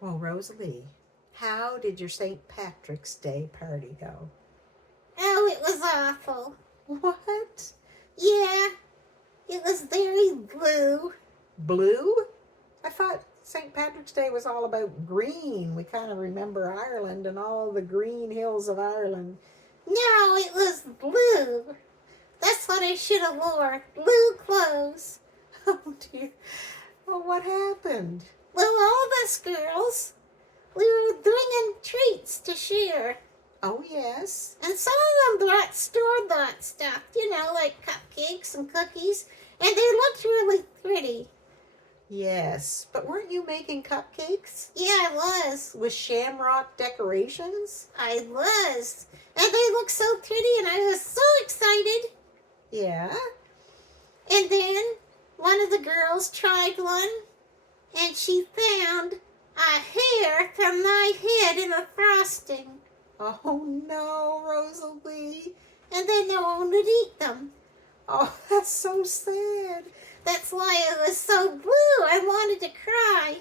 Well, Rosa-Leigh, how did your St. Patrick's Day party go? Oh, it was awful. What? Yeah, it was very blue. Blue? I thought St. Patrick's Day was all about green. We kind of remember Ireland and all the green hills of Ireland. No, it was blue. That's what I should have wore. Blue clothes. Oh, dear. Well, what happened? Well, all of us girls, we were bringing treats to share. Oh, yes. And some of them brought store-bought stuff, like cupcakes and cookies. And they looked really pretty. Yes. But weren't you making cupcakes Yeah, I was. with shamrock decorations? I was. And they looked so pretty, and I was so excited. Yeah. And then one of the girls tried one, and she found a hair from my head in the frosting. Oh, no, Rosa-Leigh. And then no one would eat them. Oh, that's so sad. That's why I was so blue. I wanted to cry. And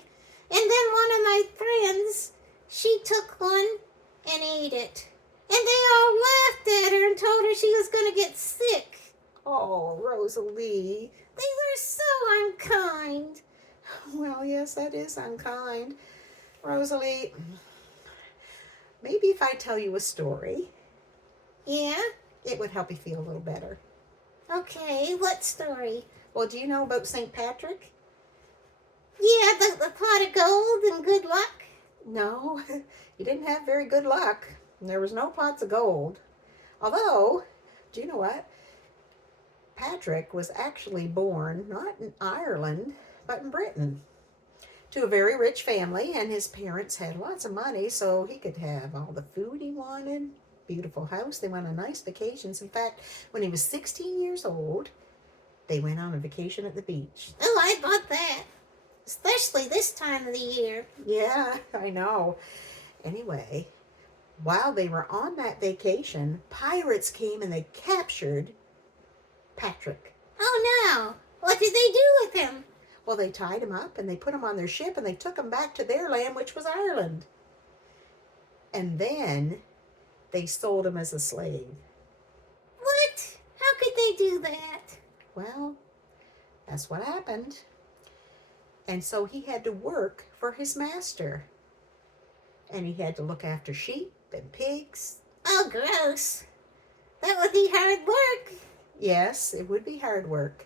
then one of my friends, she took one and ate it. And they all laughed at her and told her she was going to get sick. Oh, Rosa-Leigh. They were so unkind. Well, yes, that is unkind. Rosa-Leigh, maybe if I tell you a story, Yeah? it would help you feel a little better. Okay, what story? Well, do you know about St. Patrick? Yeah, the pot of gold and good luck. No, he didn't have very good luck. There was no pots of gold. Although, do you know what? Patrick was actually born not in Ireland, but in Britain, to a very rich family, and his parents had lots of money, so he could have all the food he wanted, beautiful house. They went on nice vacations. In fact, when he was 16 years old, they went on a vacation at the beach. Oh, I bought that. Especially this time of the year. Yeah, I know. Anyway, while they were on that vacation, pirates came and they captured Patrick. Oh no! What did they do with him? Well, they tied him up and they put him on their ship and they took him back to their land, which was Ireland. And then they sold him as a slave. What? How could they do that? Well, that's what happened. And so he had to work for his master. And he had to look after sheep and pigs. Oh, gross. That would be hard work. Yes, it would be hard work.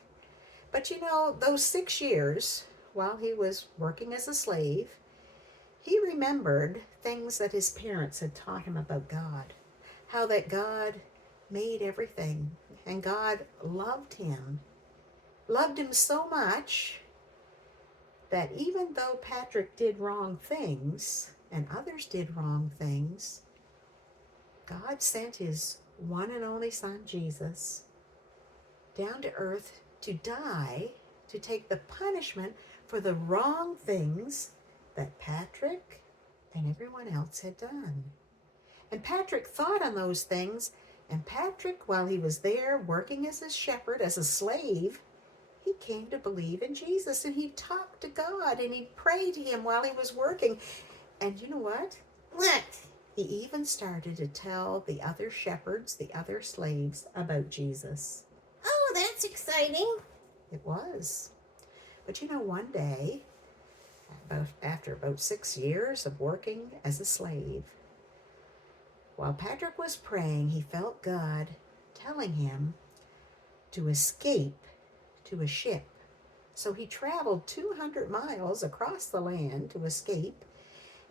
But you know, those 6 years while he was working as a slave, he remembered things that his parents had taught him about God. How that God made everything and God loved him. Loved him so much that even though Patrick did wrong things and others did wrong things, God sent his one and only son, Jesus, down to earth to die, to take the punishment for the wrong things that Patrick and everyone else had done. And Patrick thought on those things, and Patrick, while he was there working as a shepherd, as a slave, he came to believe in Jesus, and he talked to God, and he prayed to him while he was working. And you know what? What? He even started to tell the other shepherds, the other slaves, about Jesus. Oh, that's exciting. It was. But you know, one day, after about 6 years of working as a slave, while Patrick was praying, he felt God telling him to escape to a ship. So he traveled 200 miles across the land to escape,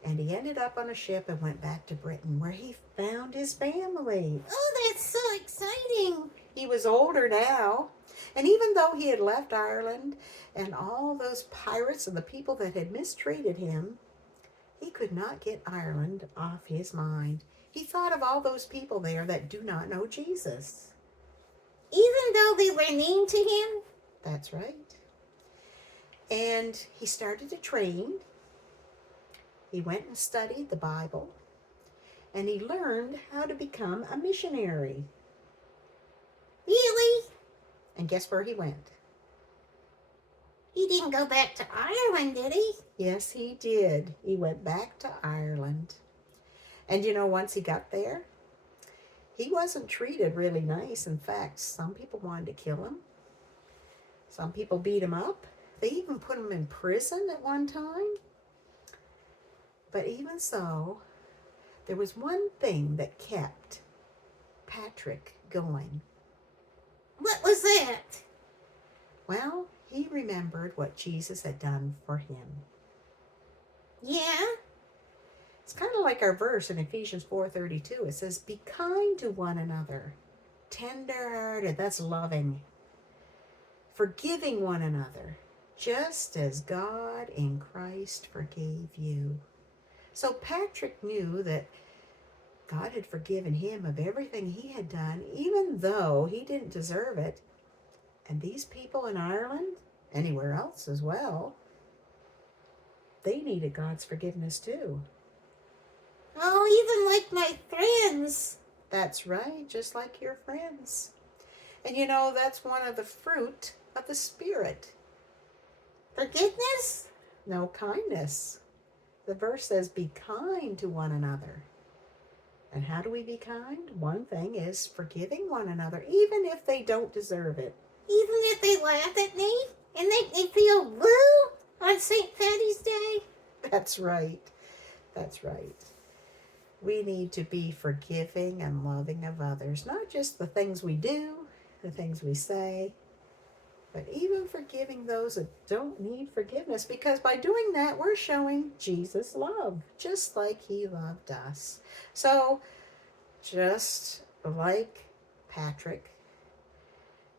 and he ended up on a ship and went back to Britain, where he found his family. Oh, that's so exciting. He was older now, and even though he had left Ireland and all those pirates and the people that had mistreated him, he could not get Ireland off his mind. He thought of all those people there that do not know Jesus. Even though they were mean to him? That's right. And he started to train. He went and studied the Bible, and he learned how to become a missionary. Really? And guess where he went? He didn't go back to Ireland, did he? Yes, he did. He went back to Ireland. And once he got there, he wasn't treated really nice. In fact, some people wanted to kill him. Some people beat him up. They even put him in prison at one time. But even so, there was one thing that kept Patrick going. What was that? Well, he remembered what Jesus had done for him. Yeah? It's kind of like our verse in Ephesians 4:32. It says, "Be kind to one another, tender-hearted," that's loving, "forgiving one another, just as God in Christ forgave you." So Patrick knew that God had forgiven him of everything he had done, even though he didn't deserve it. And these people in Ireland, anywhere else as well, they needed God's forgiveness too. Oh, even like my friends. That's right, just like your friends. And that's one of the fruit of the Spirit. Forgiveness? No, kindness. The verse says, "Be kind to one another." And how do we be kind? One thing is forgiving one another, even if they don't deserve it. Even if they laugh at me and they feel blue on St. Paddy's Day? That's right. That's right. We need to be forgiving and loving of others, not just the things we do, the things we say, but even forgiving those that don't need forgiveness, because by doing that, we're showing Jesus' love, just like he loved us. So, just like Patrick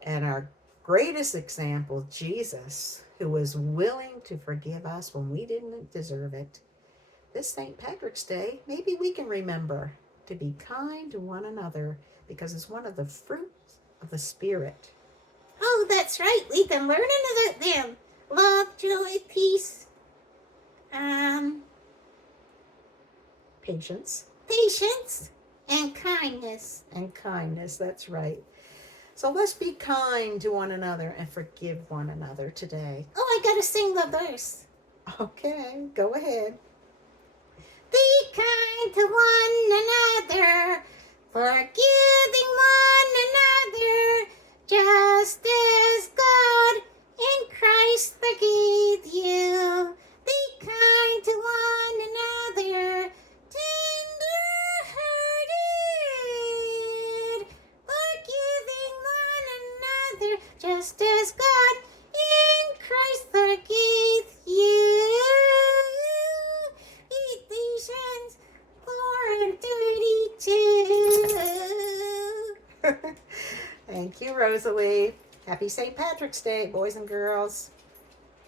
and our greatest example, Jesus, who was willing to forgive us when we didn't deserve it, this St. Patrick's Day, maybe we can remember to be kind to one another, because it's one of the fruits of the Spirit. Oh, that's right. We've been learning about them. Love, joy, peace, Patience patience, and kindness. and kindness, that's right. So let's be kind to one another and forgive one another today. Oh, I gotta sing the verse. Okay, go ahead. Be kind to one another, forgiving one another, just as God in Christ forgave you. Be kind to one another, tender-hearted, forgiving one another, just as God in Christ forgave you. Ephesians 4:32. Thank you, Rosa-Leigh. Happy St. Patrick's Day, boys and girls.